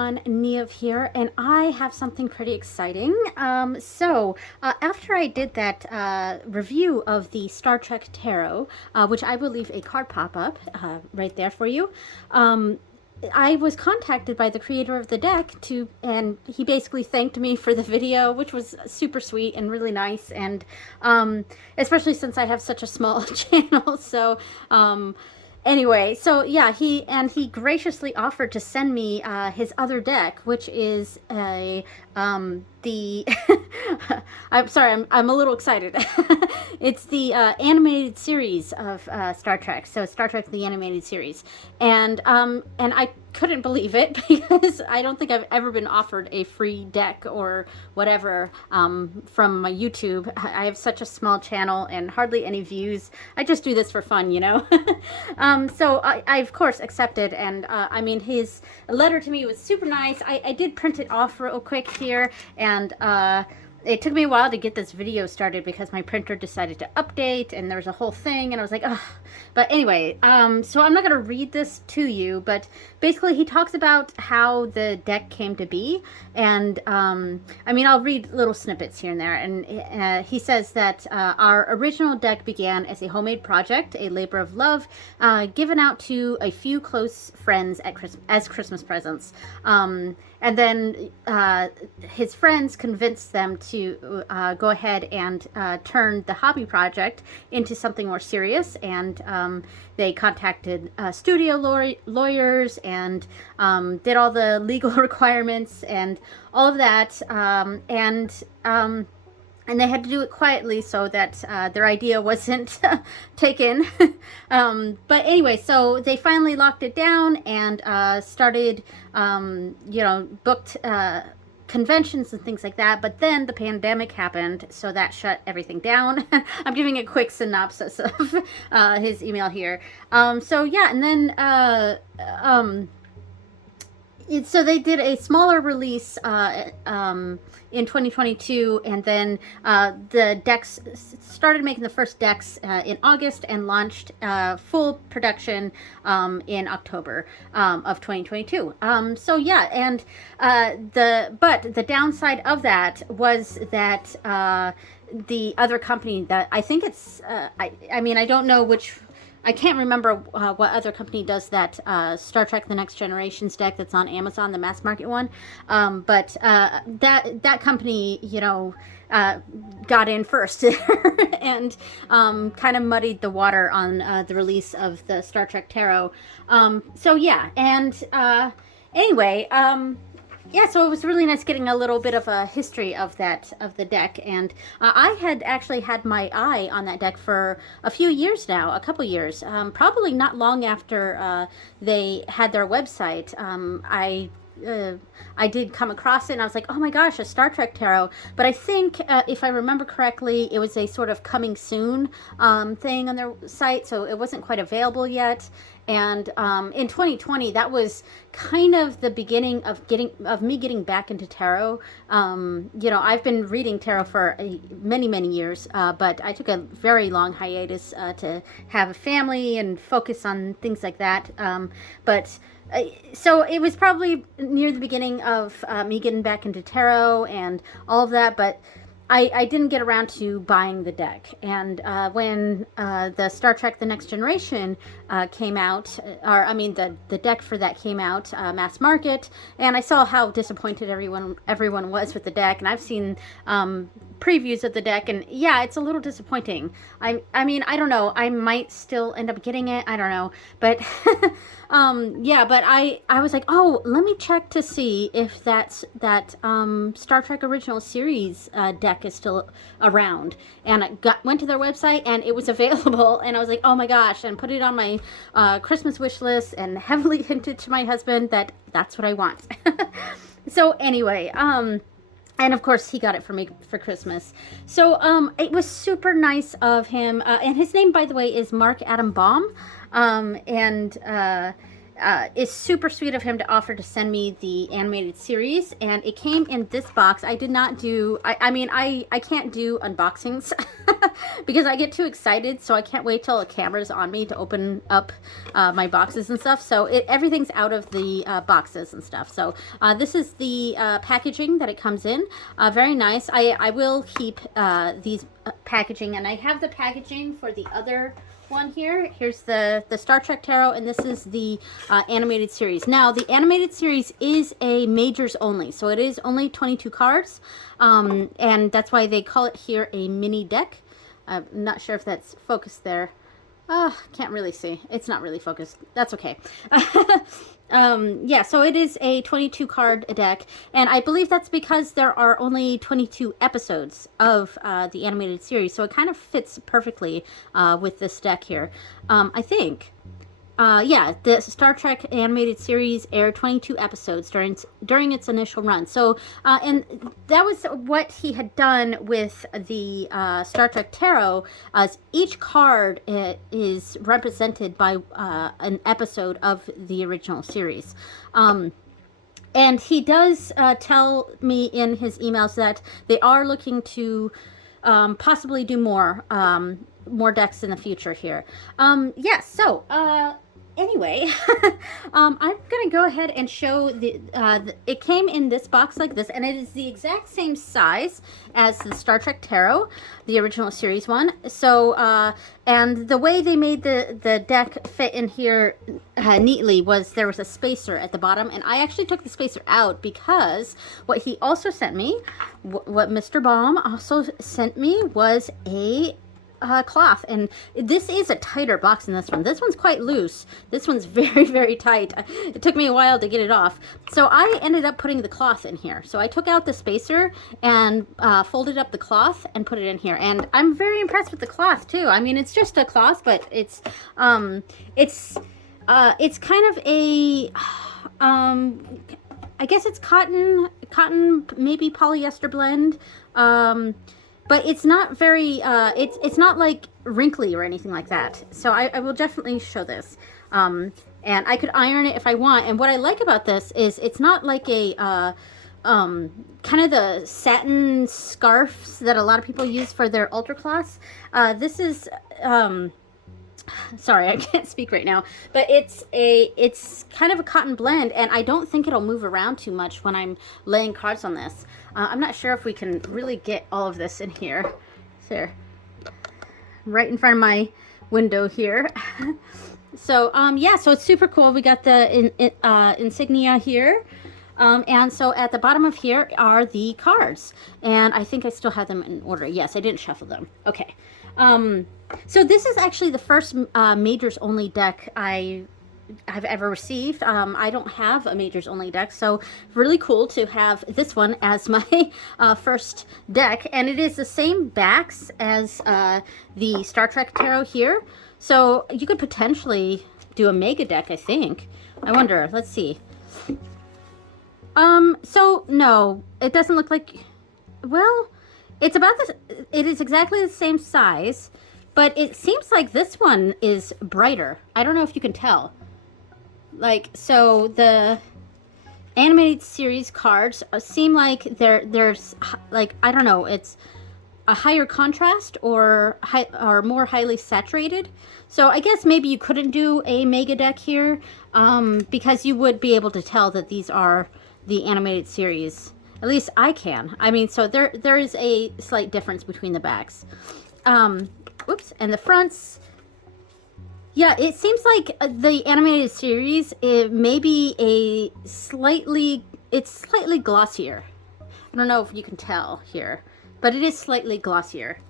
everyone, Niev here, and I have something pretty exciting. After I did that review of the Star Trek Tarot, which I will leave a card pop-up right there for you, I was contacted by the creator of the deck and he basically thanked me for the video, which was super sweet and really nice, and especially since I have such a small channel, Anyway, so yeah, he graciously offered to send me his other deck, which is the I'm sorry, I'm a little excited. It's the animated series of Star Trek, so Star Trek the animated series, and I couldn't believe it because I don't think I've ever been offered a free deck or whatever from my YouTube. I have such a small channel and hardly any views. I just do this for fun, you know. So I of course accepted, and I mean, his letter to me was super nice. I did print it off real quick here, and it took me a while to get this video started because my printer decided to update and there was a whole thing, and I was like, ugh. But anyway, so I'm not going to read this to you, but basically he talks about how the deck came to be, and I mean, I'll read little snippets here and there, and he says that our original deck began as a homemade project, a labor of love, given out to a few close friends as Christmas presents. And then his friends convinced them to go ahead and turn the hobby project into something more serious. And they contacted studio lawyers and did all the legal requirements and all of that. And they had to do it quietly so that their idea wasn't taken. But anyway, so they finally locked it down and started, booked conventions and things like that. But then the pandemic happened, so that shut everything down. I'm giving a quick synopsis of his email here. So yeah, and then so they did a smaller release in 2022, and then the decks started making the first decks in August and launched full production in October of 2022. So yeah, and the downside of that was that the other company that I think it's I mean, I don't know which. I can't remember what other company does that Star Trek The Next Generations deck that's on Amazon, the mass market one. But that company, got in first and kind of muddied the water on the release of the Star Trek Tarot. So yeah, and anyway, yeah, so it was really nice getting a little bit of a history of the deck, and I had actually had my eye on that deck for a few years now, a couple years, probably not long after they had their website. I did come across it and I was like, oh my gosh, a Star Trek Tarot. But I think, if I remember correctly, it was a sort of coming soon thing on their site, so it wasn't quite available yet. And in 2020, that was kind of the beginning of me getting back into tarot. I've been reading tarot for many years, but I took a very long hiatus to have a family and focus on things like that. So it was probably near the beginning of me getting back into tarot and all of that, but I didn't get around to buying the deck. And when the Star Trek The Next Generation came out, the deck for that came out, mass market, and I saw how disappointed everyone was with the deck, and I've seen previews of the deck, and yeah, it's a little disappointing. I mean, I don't know, I might still end up getting it, I don't know, but yeah, but I was like, oh, let me check to see if that Star Trek Original Series deck is still around, and I went to their website and it was available, and I was like, oh my gosh, and put it on my Christmas wish list and heavily hinted to my husband that that's what I want. So anyway, and of course, he got it for me for Christmas. So it was super nice of him. And his name, by the way, is Mark Adam Baum. it's super sweet of him to offer to send me the animated series, and it came in this box. I did not do, I mean, I can't do unboxings because I get too excited, so I can't wait till the camera's on me to open up my boxes and stuff. So everything's out of the boxes and stuff. So this is the packaging that it comes in. Very nice. I will keep these packaging, and I have the packaging for the other one here. Here's the Star Trek Tarot, and this is the animated series. Now, the animated series is a majors only, so it is only 22 cards, and that's why they call it here a mini deck. I'm not sure if that's focused there. Can't really see. It's not really focused. That's okay. Yeah, so it is a 22 card deck, and I believe that's because there are only 22 episodes of the animated series, so it kind of fits perfectly with this deck here. I think. Yeah, the Star Trek animated series aired 22 episodes during its initial run. So, and that was what he had done with the Star Trek Tarot. Each card is represented by an episode of the original series. And he does tell me in his emails that they are looking to possibly do more decks in the future here. Yeah, so anyway, I'm gonna go ahead and show it came in this box like this, and it is the exact same size as the Star Trek Tarot, the original series one. So and the way they made the deck fit in here neatly was there was a spacer at the bottom, and I actually took the spacer out because what he also sent me, what Mr. Baum also sent me, was a cloth, and this is a tighter box than this one. This one's quite loose. This one's very, very tight. It took me a while to get it off. So I ended up putting the cloth in here. So I took out the spacer and folded up the cloth and put it in here. And I'm very impressed with the cloth too. I mean, it's just a cloth, but it's kind of a I guess it's cotton, maybe polyester blend. But it's not very, it's not like wrinkly or anything like that. So I will definitely show this. And I could iron it if I want. And what I like about this is it's not like a, kind of the satin scarves that a lot of people use for their ultra cloths. This is, sorry, I can't speak right now, but it's kind of a cotton blend, and I don't think it'll move around too much when I'm laying cards on this. I'm not sure if we can really get all of this in here. There, right in front of my window here. So, yeah, so it's super cool. We got the insignia here. And so at the bottom of here are the cards. And I think I still have them in order. Yes, I didn't shuffle them. Okay. So this is actually the first majors only deck I've ever received. I don't have a majors only deck, so really cool to have this one as my first deck. And it is the same backs as the Star Trek Tarot here. So you could potentially do a mega deck, I think. I wonder, let's see. So no, it doesn't look like, well, it's about this, it is exactly the same size, but it seems like this one is brighter. I don't know if you can tell. Like, so the animated series cards seem like there's like, I don't know, it's a higher contrast or more highly saturated. So I guess maybe you couldn't do a mega deck here, because you would be able to tell that these are the animated series. At least I can. I mean, so there is a slight difference between the backs. Whoops, and the fronts. Yeah, it seems like the animated series, it may be it's slightly glossier. I don't know if you can tell here, but it is slightly glossier.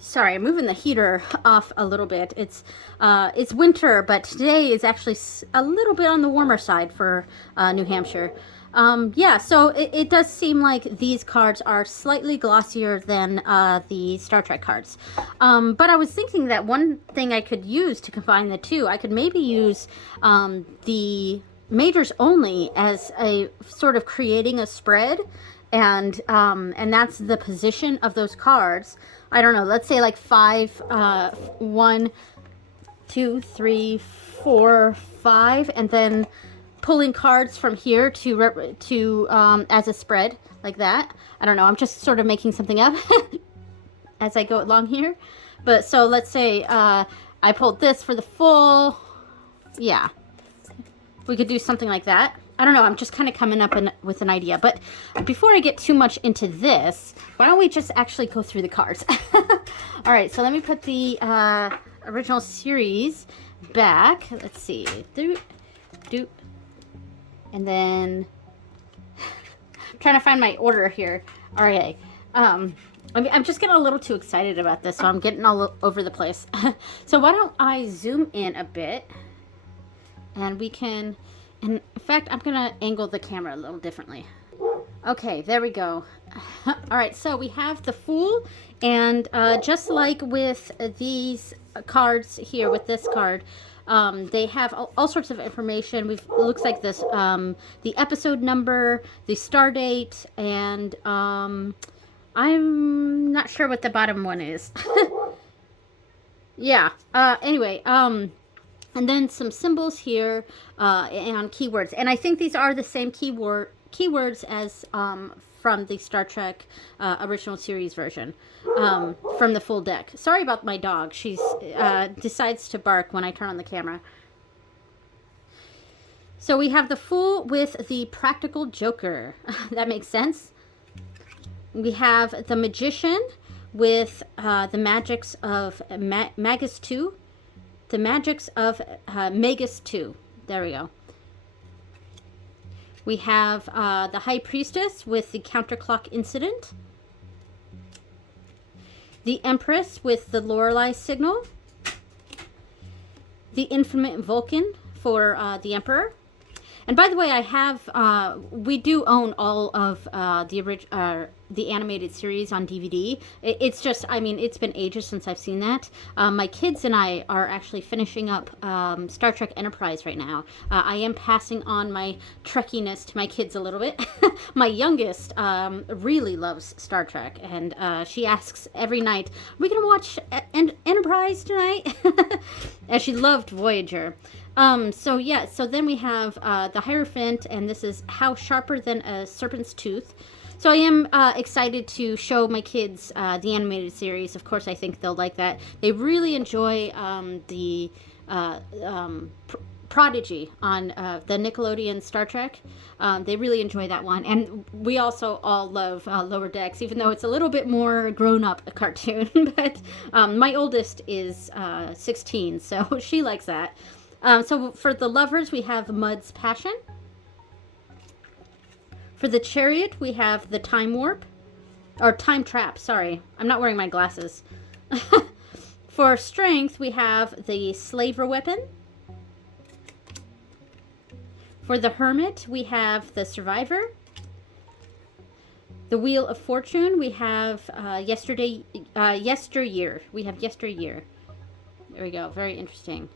Sorry, I'm moving the heater off a little bit. It's winter, but today is actually a little bit on the warmer side for New Hampshire. Yeah, so it does seem like these cards are slightly glossier than the Star Trek cards. But I was thinking that one thing I could use to combine the two, I could maybe use the majors only as a sort of creating a spread, and that's the position of those cards. I don't know, let's say like 5, 1, 2, 3, 4, 5, and then pulling cards from here to as a spread like that. I don't know. I'm just sort of making something up as I go along here. But so let's say I pulled this for the full. Yeah, we could do something like that. I don't know. I'm just kind of coming up with an idea. But before I get too much into this, why don't we just actually go through the cards? All right. So let me put the original series back. Let's see. And then I'm trying to find my order here. All right. I'm just getting a little too excited about this, so I'm getting all over the place. So why don't I zoom in a bit, and we can, in fact, I'm going to angle the camera a little differently. Okay, there we go. All right, so we have the Fool, and just like with these cards here, with this card, they have all sorts of information. It looks like this, the episode number, the star date, and I'm not sure what the bottom one is. Yeah. Anyway, and then some symbols here, and keywords. And I think these are the same keywords as from the Star Trek original series version, from the full deck. Sorry about my dog. She's decides to bark when I turn on the camera. So we have the Fool with the Practical Joker. That makes sense. We have the Magician with the magics of Magus 2. The magics of Magus 2. There we go. We have the High Priestess with the Counterclock Incident. The Empress with the Lorelei Signal. The Infinite Vulcan for the Emperor. And by the way, I have, we do own all of the animated series on DVD. It's just, I mean, it's been ages since I've seen that. My kids and I are actually finishing up Star Trek Enterprise right now. I am passing on my Trekkiness to my kids a little bit. My youngest really loves Star Trek, and she asks every night, "Are we going to watch Enterprise tonight?" And she loved Voyager. So yeah, so then we have the Hierophant, and this is How Sharper Than a Serpent's Tooth. So I am excited to show my kids the animated series. Of course, I think they'll like that. They really enjoy the Prodigy on the Nickelodeon Star Trek. They really enjoy that one. And we also all love Lower Decks, even though it's a little bit more grown-up a cartoon. But my oldest is 16, so she likes that. So for the Lovers, we have Mud's Passion. For the Chariot, we have the Time Warp. Or Time Trap, sorry. I'm not wearing my glasses. For Strength, we have the Slaver Weapon. For the Hermit, we have the Survivor. The Wheel of Fortune, we have Yesteryear. We have Yesteryear. There we go. Very interesting.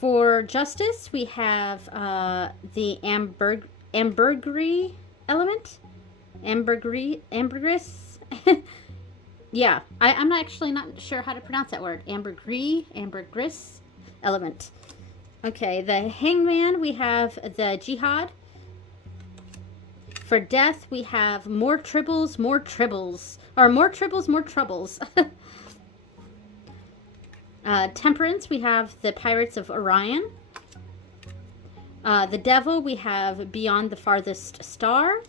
For Justice, we have the Ambergris element. Ambergris. Yeah, I'm actually not sure how to pronounce that word. Ambergris element. Okay, the Hangman, we have the Jihad. For Death, we have more Tribbles, more Tribbles. Or more Tribbles, more Troubles. Temperance, we have the Pirates of Orion. The Devil, we have Beyond the Farthest Star.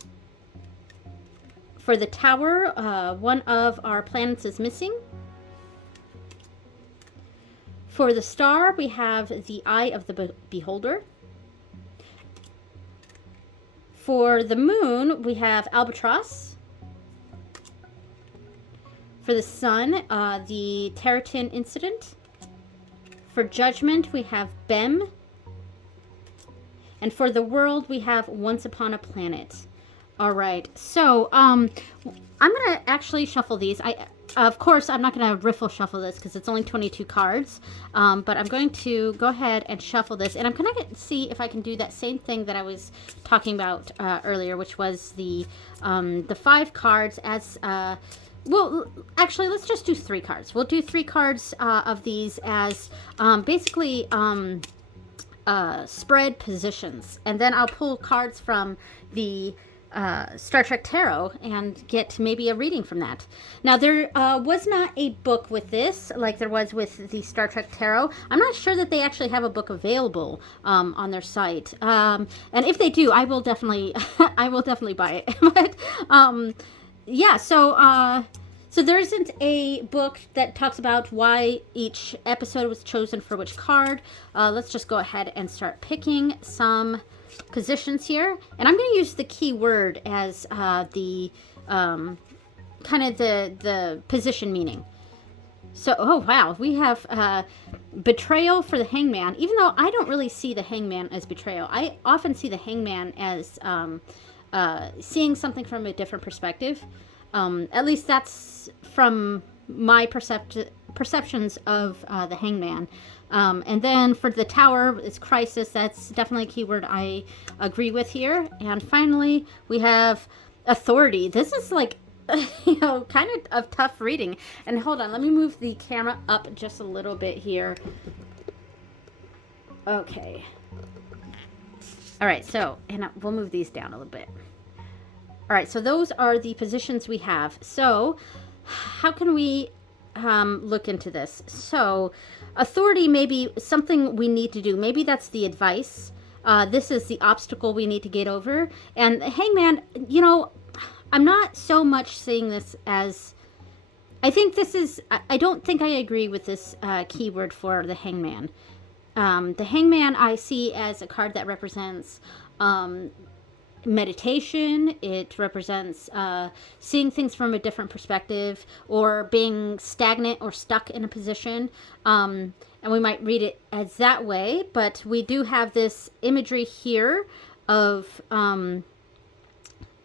For the Tower, one of our planets is missing. For the Star, we have the Eye of the Beholder. For the Moon, we have Albatross. For the Sun, the Territan Incident. For Judgment, we have Bem. And for the World, we have Once Upon a Planet. All right, so I'm going to actually shuffle these. Of course, I'm not going to riffle shuffle this because it's only 22 cards. But I'm going to go ahead and shuffle this. And I'm going to see if I can do that same thing that I was talking about earlier, which was the 5 cards as well, actually, let's just do 3 cards. We'll do 3 cards of these as basically spread positions. And then I'll pull cards from the Star Trek Tarot and get maybe a reading from that. Now, there was not a book with this like there was with the Star Trek Tarot. I'm not sure that they actually have a book available on their site. And if they do, I will definitely, I will definitely buy it. But yeah, so there isn't a book that talks about why each episode was chosen for which card. Let's just go ahead and start picking some positions here. And I'm going to use the keyword as the kind of the position meaning. So, oh wow, we have betrayal for the hangman, even though I don't really see the hangman as betrayal. I often see the hangman as seeing something from a different perspective. At least that's from my perceptions of the hangman. And then for the tower, it's crisis. That's definitely a keyword I agree with here. And finally, we have authority. This is like, kind of a tough reading. And hold on, let me move the camera up just a little bit here. Okay. All right, so, and we'll move these down a little bit. All right, so those are the positions we have. So how can we look into this? So authority may be something we need to do. Maybe that's the advice. This is the obstacle we need to get over. And the hangman, I'm not so much seeing this as, I think this is, I don't think I agree with this keyword for the hangman. The hangman I see as a card that represents meditation. It represents seeing things from a different perspective, or being stagnant or stuck in a position. And we might read it as that way, but we do have this imagery here of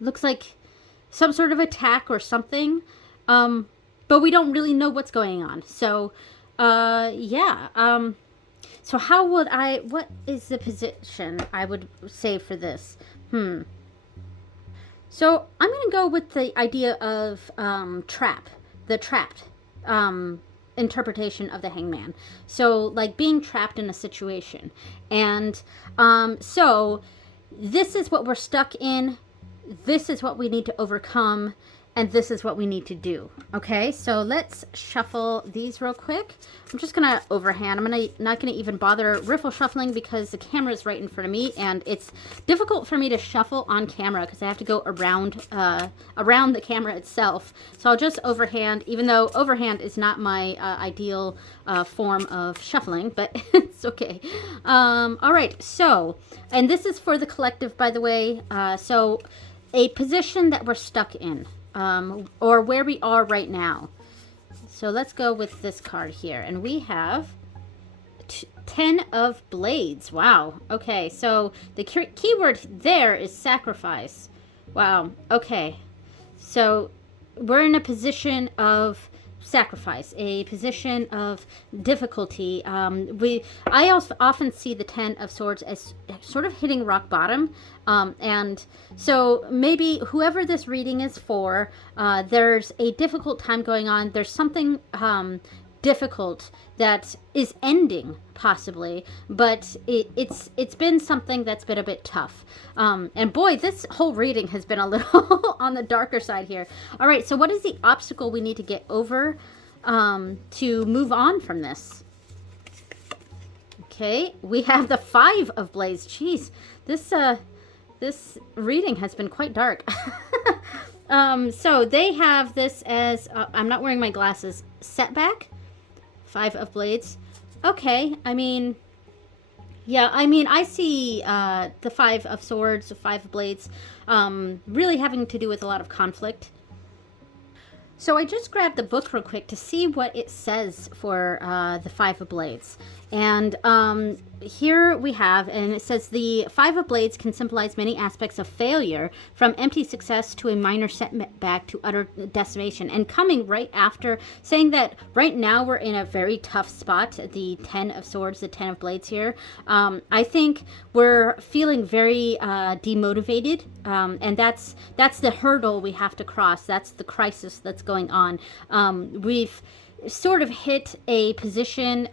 looks like some sort of attack or something, but we don't really know what's going on. So yeah, so how would what is the position I would say for this? So I'm going to go with the idea of the trapped interpretation of the hangman. So like being trapped in a situation. And so this is what we're stuck in. This is what we need to overcome. And this is what we need to do. Okay, so let's shuffle these real quick. I'm just gonna overhand. I'm not gonna even bother riffle shuffling because the camera is right in front of me, and it's difficult for me to shuffle on camera because I have to go around the camera itself. So I'll just overhand, even though overhand is not my ideal form of shuffling, but it's okay. All right, so, and this is for the collective, by the way. So a position that we're stuck in. Or where we are right now. So let's go with this card here. And we have 10 of Blades. Wow. Okay, so the keyword there is sacrifice. Wow. Okay. So we're in a position of sacrifice, a position of difficulty. I also often see the 10 of Swords as sort of hitting rock bottom. And so maybe whoever this reading is for, there's a difficult time going on. There's something difficult that is ending possibly, but it's been something that's been a bit tough. And boy, this whole reading has been a little on the darker side here. All right, so what is the obstacle we need to get over to move on from this? Okay, we have the 5 of Blades. Jeez, this reading has been quite dark. So they have this as, I'm not wearing my glasses, setback, 5 of Blades. Okay, I mean, yeah, I mean, I see the 5 of Swords, the 5 of Blades, really having to do with a lot of conflict. So I just grabbed the book real quick to see what it says for the 5 of Blades. And here we have, and it says the Five of Blades can symbolize many aspects of failure, from empty success to a minor setback to utter decimation. And coming right after, saying that right now we're in a very tough spot, the Ten of Swords, the Ten of Blades here. I think we're feeling very demotivated, and that's the hurdle we have to cross. That's the crisis that's going on. We've sort of hit a position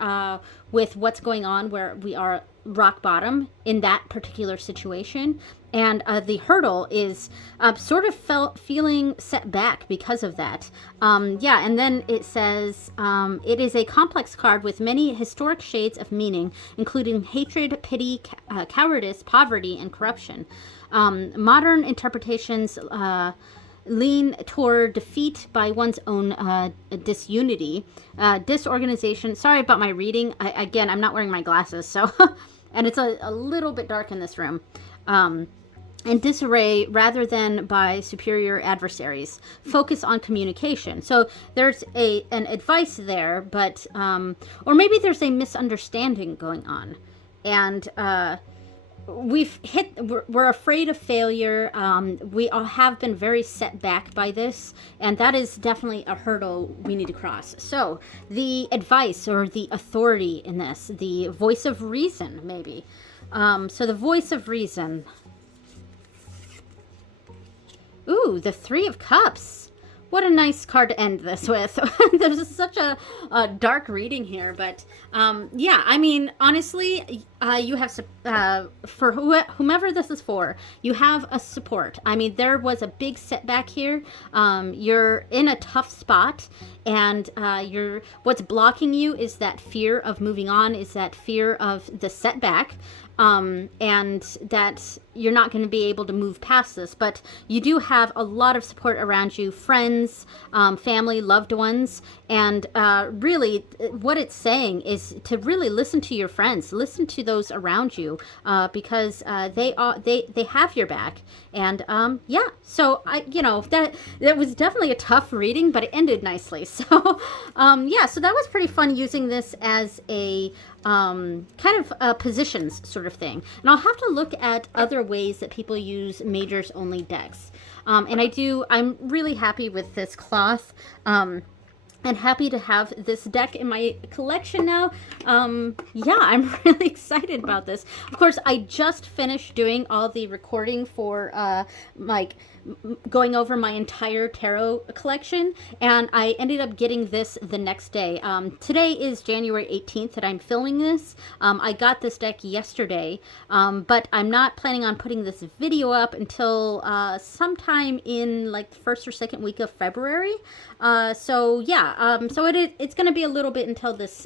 with what's going on where we are rock bottom in that particular situation, and the hurdle is sort of feeling set back because of that. Yeah, and then it says it is a complex card with many historic shades of meaning, including hatred, pity, cowardice, poverty, and corruption. Modern interpretations lean toward defeat by one's own disunity, disorganization. Sorry about my reading. Again, I'm not wearing my glasses, so and it's a little bit dark in this room. And disarray rather than by superior adversaries. Focus on communication. So there's an advice there, but or maybe there's a misunderstanding going on, and we're afraid of failure. We all have been very set back by this, and that is definitely a hurdle we need to cross. So the advice or the authority in this, the voice of reason, maybe. So the voice of reason. Ooh, the Three of Cups. What a nice card to end this with. There's such a dark reading here, but yeah, I mean, honestly, you have, for whomever this is for, you have a support. I mean, there was a big setback here. You're in a tough spot, and what's blocking you is that fear of moving on, is that fear of the setback. And that you're not going to be able to move past this, but you do have a lot of support around you, friends, family, loved ones, and really what it's saying is to really listen to your friends, listen to those around you, because they have your back. And yeah, so that was definitely a tough reading, but it ended nicely. So yeah, so that was pretty fun using this as a kind of positions sort of thing. And I'll have to look at other ways that people use majors only decks. And I'm really happy with this cloth. And happy to have this deck in my collection now. Yeah, I'm really excited about this. Of course, I just finished doing all the recording for going over my entire tarot collection, and I ended up getting this the next day. Today is January 18th that I'm filming this. I got this deck yesterday, but I'm not planning on putting this video up until sometime in like the first or second week of February. So yeah, so it's going to be a little bit until this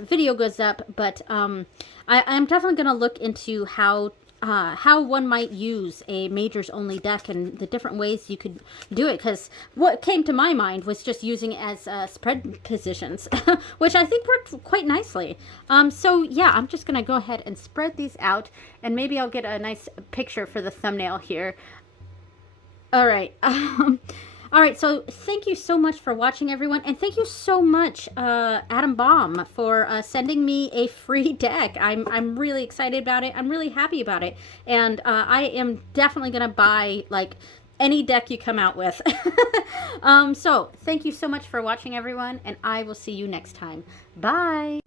video goes up, but I'm definitely going to look into how one might use a majors only deck and the different ways you could do it, because what came to my mind was just using it as spread positions, which I think worked quite nicely. So yeah, I'm just gonna go ahead and spread these out, and maybe I'll get a nice picture for the thumbnail here. All right. All right, so thank you so much for watching, everyone, and thank you so much, Adam Baum, for sending me a free deck. I'm really excited about it. I'm really happy about it, and I am definitely gonna buy like any deck you come out with. So thank you so much for watching, everyone, and I will see you next time. Bye.